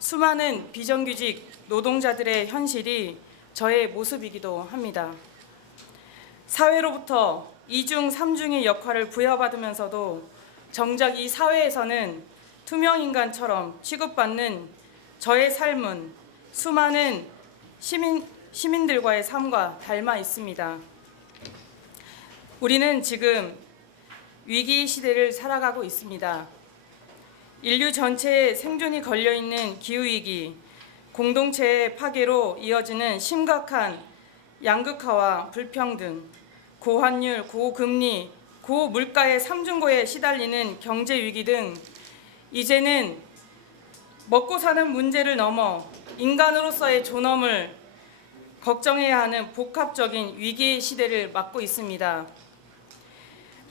수많은 비정규직 노동자들의 현실이 저의 모습이기도 합니다. 사회로부터 이중, 삼중의 역할을 부여받으면서도 정작 이 사회에서는 투명인간처럼 취급받는 저의 삶은 수많은 시민들과의 삶과 닮아 있습니다. 우리는 지금 위기 시대를 살아가고 있습니다. 인류 전체의 생존이 걸려있는 기후위기, 공동체의 파괴로 이어지는 심각한 양극화와 불평등, 고환율, 고금리, 고물가의 삼중고에 시달리는 경제위기 등 이제는 먹고 사는 문제를 넘어 인간으로서의 존엄을 걱정해야 하는 복합적인 위기의 시대를 맞고 있습니다.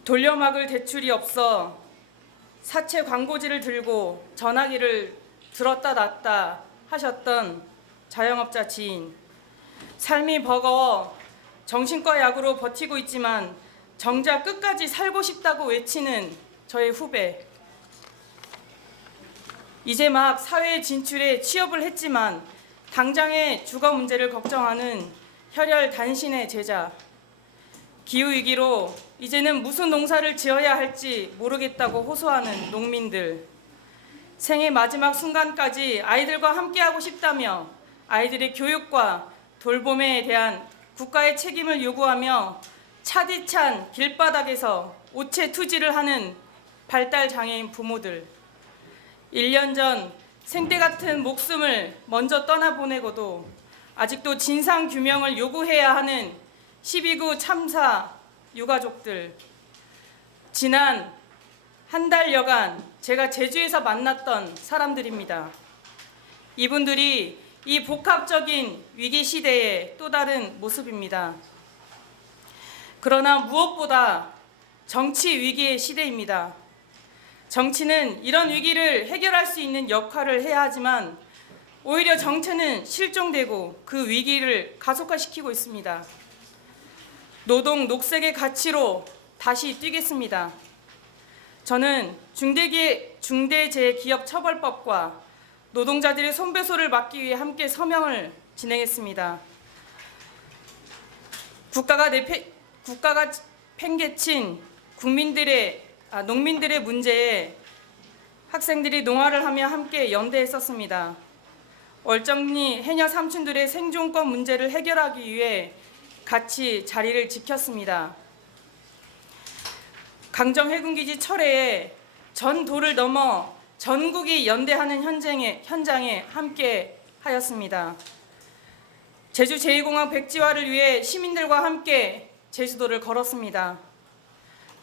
돌려막을 대출이 없어 사채 광고지를 들고 전화기를 들었다 놨다 하셨던 자영업자 지인, 삶이 버거워 정신과 약으로 버티고 있지만 정작 끝까지 살고 싶다고 외치는 저의 후배, 이제 막 사회에 진출해 취업을 했지만 당장의 주거 문제를 걱정하는 혈혈 단신의 제자, 기후위기로 이제는 무슨 농사를 지어야 할지 모르겠다고 호소하는 농민들, 생의 마지막 순간까지 아이들과 함께하고 싶다며 아이들의 교육과 돌봄에 대한 국가의 책임을 요구하며 차디찬 길바닥에서 오체투지를 하는 발달장애인 부모들, 1년 전 생떼 같은 목숨을 먼저 떠나보내고도 아직도 진상규명을 요구해야 하는 12구 참사 유가족들, 지난 한 달여간 제가 제주에서 만났던 사람들입니다. 이분들이 이 복합적인 위기 시대의 또 다른 모습입니다. 그러나 무엇보다 정치 위기의 시대입니다. 정치는 이런 위기를 해결할 수 있는 역할을 해야 하지만 오히려 정치는 실종되고 그 위기를 가속화시키고 있습니다. 노동 녹색의 가치로 다시 뛰겠습니다. 저는 중대재해기업처벌법과 노동자들의 손배소를 막기 위해 함께 서명을 진행했습니다. 국가가 팽개친 농민들의 문제에 학생들이 농화를 하며 함께 연대했었습니다. 월정리 해녀 삼촌들의 생존권 문제를 해결하기 위해 같이 자리를 지켰습니다. 강정해군기지 철회에 전 도를 넘어 전국이 연대하는 현장에 함께 하였습니다. 제주 제2공항 백지화를 위해 시민들과 함께 제주도를 걸었습니다.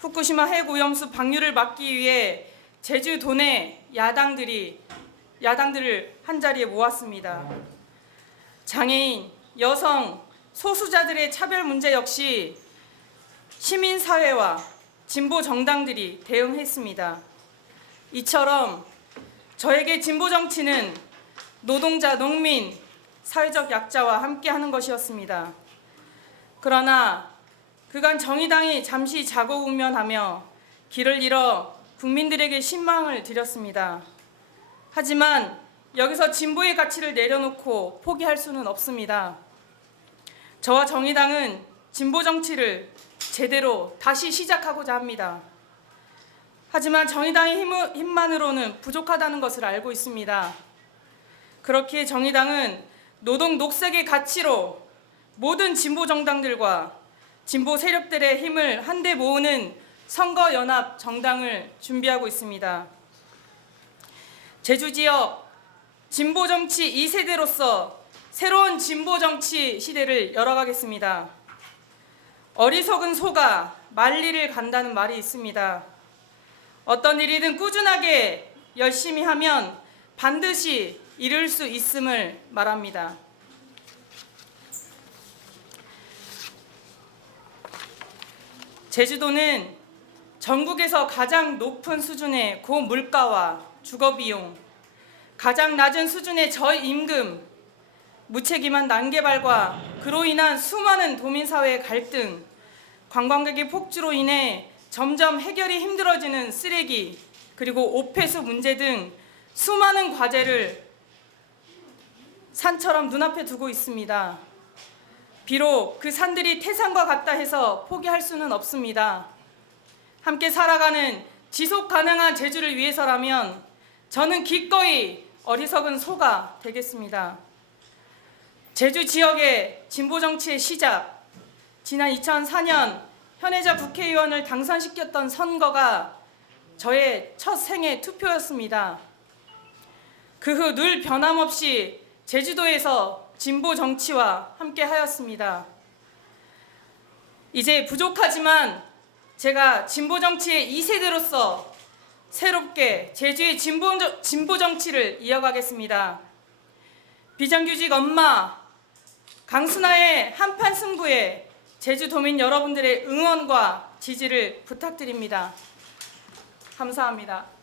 후쿠시마 핵오염수 방류를 막기 위해 제주 도내 야당들을 한자리에 모았습니다. 장애인, 여성, 소수자들의 차별 문제 역시 시민사회와 진보 정당들이 대응했습니다. 이처럼 저에게 진보 정치는 노동자, 농민, 사회적 약자와 함께하는 것이었습니다. 그러나 그간 정의당이 잠시 자고우면하며 길을 잃어 국민들에게 신망을 드렸습니다. 하지만 여기서 진보의 가치를 내려놓고 포기할 수는 없습니다. 저와 정의당은 진보 정치를 제대로 다시 시작하고자 합니다. 하지만 정의당의 힘만으로는 부족하다는 것을 알고 있습니다. 그렇기에 정의당은 노동 녹색의 가치로 모든 진보 정당들과 진보 세력들의 힘을 한데 모으는 선거연합 정당을 준비하고 있습니다. 제주 지역 진보 정치 2세대로서 새로운 진보 정치 시대를 열어가겠습니다. 어리석은 소가 만리를 간다는 말이 있습니다. 어떤 일이든 꾸준하게 열심히 하면 반드시 이룰 수 있음을 말합니다. 제주도는 전국에서 가장 높은 수준의 고물가와 주거비용, 가장 낮은 수준의 저임금, 무책임한 난개발과 그로 인한 수많은 도민사회의 갈등, 관광객의 폭주로 인해 점점 해결이 힘들어지는 쓰레기, 그리고 오폐수 문제 등 수많은 과제를 산처럼 눈앞에 두고 있습니다. 비록 그 산들이 태산과 같다 해서 포기할 수는 없습니다. 함께 살아가는 지속 가능한 제주를 위해서라면 저는 기꺼이 어리석은 소가 되겠습니다. 제주 지역의 진보 정치의 시작, 지난 2004년 현혜자 국회의원을 당선시켰던 선거가 저의 첫 생애 투표였습니다. 그 후 늘 변함없이 제주도에서 진보 정치와 함께 하였습니다. 이제 부족하지만 제가 진보 정치의 2세대로서 새롭게 제주의 진보 정치를 이어가겠습니다. 비정규직 엄마 강순아의 한판 승부에 제주도민 여러분들의 응원과 지지를 부탁드립니다. 감사합니다.